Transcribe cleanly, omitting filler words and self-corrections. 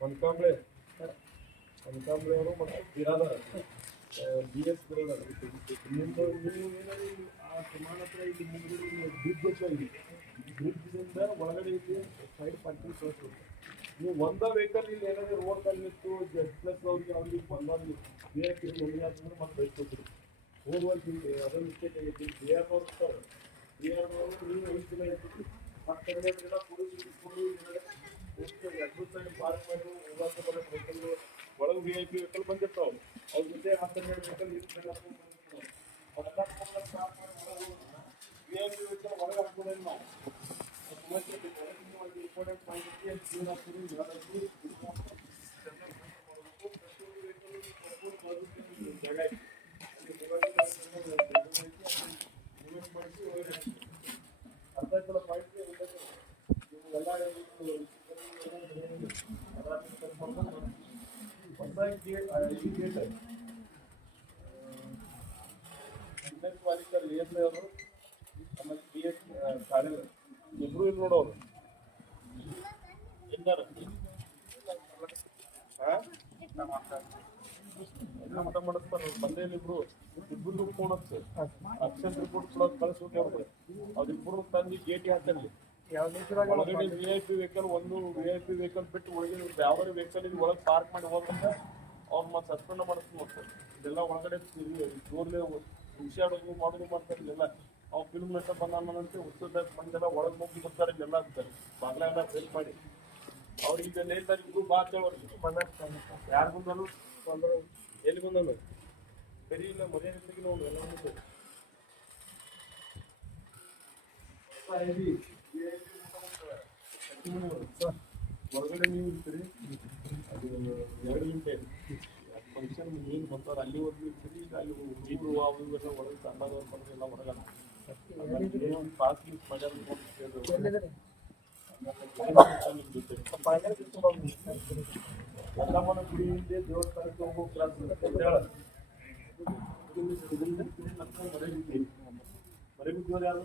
ಮನ್ಕಾಂಬ್ಳೆ ಅವರು ಮತ್ತು ಬಿರಾದರ್ BS ಬಿರಾದರ್ ನಿಮ್ಮದು ನೀವು ಏನಾದ್ರು ಆ ಸಮಾನ ಹತ್ರ ಇಲ್ಲಿ ಮುಂದೆ ಬ್ರಿಡ್ಜ್ ಇಲ್ಲಿ ಬ್ರಿಡ್ಜಿಂದ ಒಳಗಡೆ ಇಲ್ಲಿ ಸೈಡ್ ಪಾರ್ಕಿಂಗ್ ಕಳಿಸ್ಬೇಕು. ನೀವು ಒಂದ ವೆಹಿಕಲ್ ಇಲ್ಲಿ ಏನಾದ್ರು ರೋಡ್ ಕಲ್ಲಿತ್ತು ಪ್ಲಸ್ ಅವ್ರಿಗೆ ಒಂದೊಂದು BS ಮನೆ ಅಂತಂದ್ರೆ ಮತ್ತೆ ಬೈಸ್ಕೊತೀರಿ. ಹೋದ ವರ್ಷ ಅದೊಂದು ಮಿಸ್ಟೇಕ್ ಆಗೈತಿ. BR ಇರ್ತಾರೆ, BR ನೀವು 5 ದಿನ ಇರ್ತೀವಿ ಮತ್ತೆ ಪಾರ್ಕ್ ಮಾಡಿ ಹೋಗಾಕ ಬರೋ ವೆಹಿಕಲ್ ಒಳಗೆ VIP ವೆಹಿಕಲ್ ಬಂದಿರ್ತಾವೆ. ಅವ್ರ ಜೊತೆ 10-12 ವೆಹಿಕಲ್ VIP ವೆಹಿಕಲ್ ಒಳಗೆ ಹಾಕೋದೇನು ನಾವು ಇಂಪಾರ್ಟೆಂಟ್ ಇಬ್ರು ಇಲ್ಲಿ ನೋಡೋರು ಊಟ ಮಾಡಿಸ್ತಾರ ಬಂದೇ ಇಬ್ರು ಫೋನ್ ಹಚ್ಚ ಅಬ್ಸೆಂಟ್ ರಿಪೋರ್ಟ್ ಕೊಡೋದು ಕಳಿಸ್ಬೇಕು. ಅವ್ರಿಗೆ ಅವ್ರಿಬ್ರು ತಂದು ಗೇಟಿ ಹಾಕಲ್ಲಿ ಒಳಗಡೆ VIP ವೆಹಿಕಲ್ ಒಂದು VIP ವೆಹಿಕಲ್ ಬಿಟ್ಟು ಒಳಗೆ ಯಾವ್ದಾರು ವೆಹಿಕಲ್ ಇದು ಒಳಗೆ ಪಾರ್ಕ್ ಮಾಡಿ ಹೋಗ್ತಂದ್ರೆ ಅವ್ರು ಮತ್ತೆ ಸಸ್ಪೆಂಡ್ ಮಾಡಿಸ್ತು ಮತ್ತೆ ಇದೆಲ್ಲ ಒಳಗಡೆ ಜೋರ್ಲೆ ಹುಷಾಡೋದು ಮಾಡೋದು ಮಾಡ್ತಾರೆ. ಇಲ್ಲೆಲ್ಲ ಅವ್ರು ಫಿಲ್ಮ್ ನಷ್ಟ ಬಂದಂತೆ ಉತ್ಸವ ಮಂದೆಲ್ಲ ಒಳಗೆ ಹೋಗಿ ಬರ್ತಾರೆ. ಇಲ್ಲೆಲ್ಲ ಅಂತಾರೆ ಬಾಗ್ಲ ಎಲ್ಲ ಹೆಲ್ಪ್ ಮಾಡಿ ಅವ್ರಿಗೆ ಲೇಟ್ ಆಗಿದ್ರು ಬಾತ್ ಅವ್ರಿಗೆ ಯಾರು ಬಂದನು ಎಲ್ಲಿ ಬಂದನು ಸರಿ ಇಲ್ಲ ಮರ್ಯಾದೆ ನಾವು ಎಲ್ಲ ಹೊರಗಡೆ ನೀವು ಇರ್ತೀರಿ. ಅದು 2 ಗಂಟೆ ಫಂಕ್ಷನ್ ಏನು ಬರ್ತಾರೆ ಅಲ್ಲಿವರೆಗೂ ಇರ್ತೀರಿ. ಈಗ ಅಲ್ಲಿ ಜೀವರು ಅವು ಇವೆಲ್ಲ ಒಳಗೆ ಸಣ್ಣದವ್ರು ಬಂದು ಎಲ್ಲ ಹೊರಗಲ್ಲ ಪಾಸ್ ಗೀಸ್ ಮಾಡ್ಯಾರ ಎಲ್ಲ ಮನೆ ಗುಡಿ ಹಿಂದೆ ದೇವಸ್ಥಾನಕ್ಕೆ ಹೋಗೋ ಕ್ಲಾಸ್ ಮರೆಬಿದ್ದವ್ರು ಯಾರು